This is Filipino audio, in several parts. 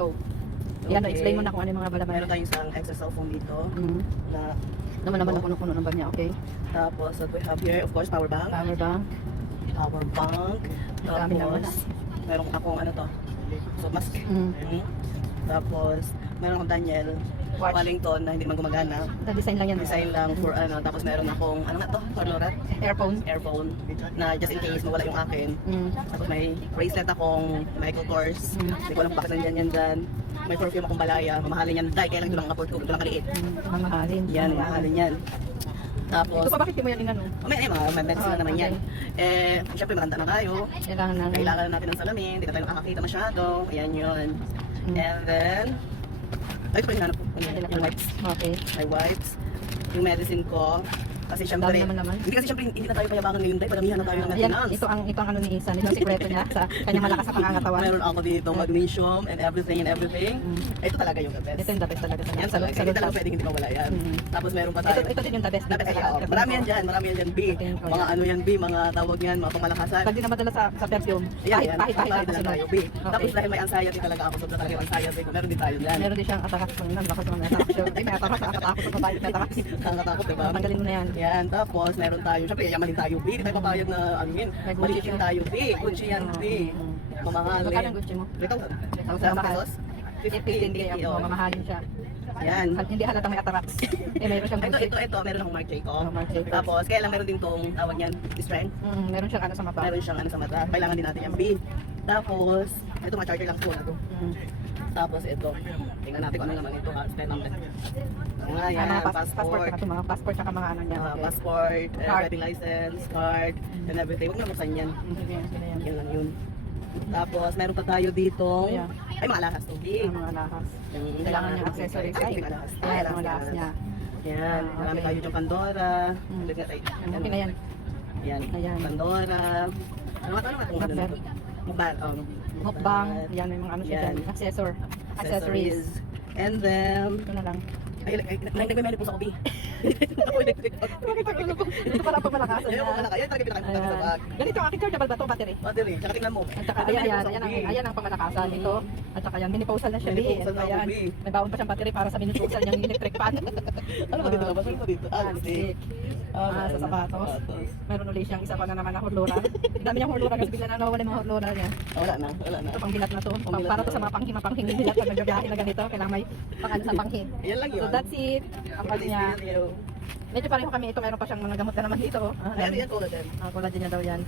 go. Yan, explain mo na kung ano yung mga balaban. Meron tayong isang extra cellphone dito. Na Naman na puno-puno ng bag niya, okay? tapos what we have here, of course, power bank. Power bank. Power bank. Dami naman, Tapos, meron akong ano to. So, mask. Tapos, meron akong Daniel Watch. Wellington na hindi man gumagana. Design lang yan. Design lang for ano. Tapos meron akong, ano nga to? Carlorat? Earphone. Na just in case mawala yung akin. Tapos may bracelet akong Michael Kors. Hindi ko alam bakit nandiyan yan dyan. May perfume akong Balaya. Mamahalin yan. Dahil kailan ito lang afford ko. Ito lang kaliit. Mamahalin. Yan, mamahalin yan. Tapos, Ito pa bakit di mo yan inano? may medicine na naman yan. Eh, syempre maganda na tayo. Kailangan na natin ng salamin. Hindi na tayo nakakakita masyado. Ayan yun. And then, ay, ito pa yung hinanap ko. Yung wipes. Okay. My wipes. Yung medicine ko. Kasi syempre, Dami naman. hindi kasi syempre hindi na tayo payabangan ngayon dahil padamihan na tayo ng Ayan, maintenance. ito ang ano ni Isan. Ito ang sikreto niya sa kanyang malakas sa pangangatawan. Meron ako dito magnesium and everything. Ito talaga yung the best. Ito yung the best talaga sa Yan talaga. Hindi talaga pwedeng hindi mawala yan. Tapos meron pa tayo. Ito din yung the best. The best, yeah. Marami yan dyan, B. Mga ano yan, B, mga tawag yan, mga pamalakasan. Pag di na madala sa perfume, Ayan, pahit na lang tayo, B. Okay. Tapos dahil may anxiety talaga ako, sobra talaga yung anxiety ko. Meron din tayo dyan. Meron din siyang atakas ng lakas ng atakas. Ay, may atakas, nakatakot sa babae, may atakas. Nakakatakot, diba? Tanggalin mo na yan. Yan, tapos meron tayo, syempre yayamanin tayo, B. Hindi tayo papayag na, ano yun, malitin tayo, B. Gucci yan, B. Mamahalin. Magkano ang Gucci mo? 3,000 pesos. 15 kaya mamahalin siya. Yan. Hindi halatang may atarax. Meron siyang Gucci. Ito, meron akong Marc Jacob. Marc Jacob. Tapos, kaya lang meron din tong tawag niyan, strength. Meron siyang ano sa mata. Meron siyang ano sa mata. Kailangan din natin yung B. Tapos, ito mga charger lang po na to. Tapos ito, tingnan natin kung ano naman ito, spend natin. Nga yan, Mga passport. mga passport tsaka mga ano niya. Okay. Passport, Card. driving license, card, and everything. Huwag na buksan yan. Yan lang yun. Tapos, meron pa tayo dito. Ay, mga alahas to. Mga alahas. Kailangan niya accessories. Ay, Ay, mga alahas niya. Yan, marami tayo dito Pandora. Okay na yan. Yan, Pandora. Ano nga itong ano nito? Mukbang. Yan, may mga ano siya dyan. Accessories. And then, Ito na lang. ay, nagme-menu po sa kopi. Ito pala ang pamalakasan Ayun, niya. mga nakaya, talaga pinakita sa bag. Ganito ang aking chargeable ba ito, battery? Battery, tsaka tingnan mo. At saka ayan ang pamalakasan ito. At saka yan, mini-posal na siya. Mini-posal na ako, Ayan, B. may baon pa siyang battery para sa mini-posal niyang electric fan. Ano ba dito labas? Ano ba dito? Stick. Sa sapatos. Meron ulit siyang isa pa na naman na hurluran. Dami niyang hurluran kasi bigla na nawala yung mga hurluran niya. Wala na. Ito pang bilat na to. Para to sa mga panghi bilat pag nagbibiyahe na ganito. Kailangan may pang-ano sa panghi. Yan lang yun. So that's it. Ang pag niya. Medyo pareho kami ito. Meron pa siyang mga gamot ka naman dito. Ayan, yan collagen. Collagen niya daw yan.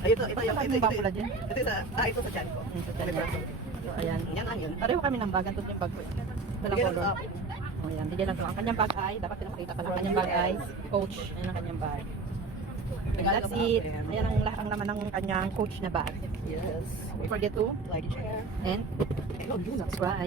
Ay, ito yung collagen. Ito sa chan ko. So ayan. Yan lang yun. Pareho kami ng bag. Ito yung bag ko. Dalang color. O yan. Bigyan lang ito. Ang kanyang bag ay, dapat pinapakita pala. Ang kanyang bag ay Coach. Ayan ang kanyang bag. And that's it. Ayan ang lahat naman ng kanyang Coach na bag. Yes. Don't forget to Like, share. and subscribe.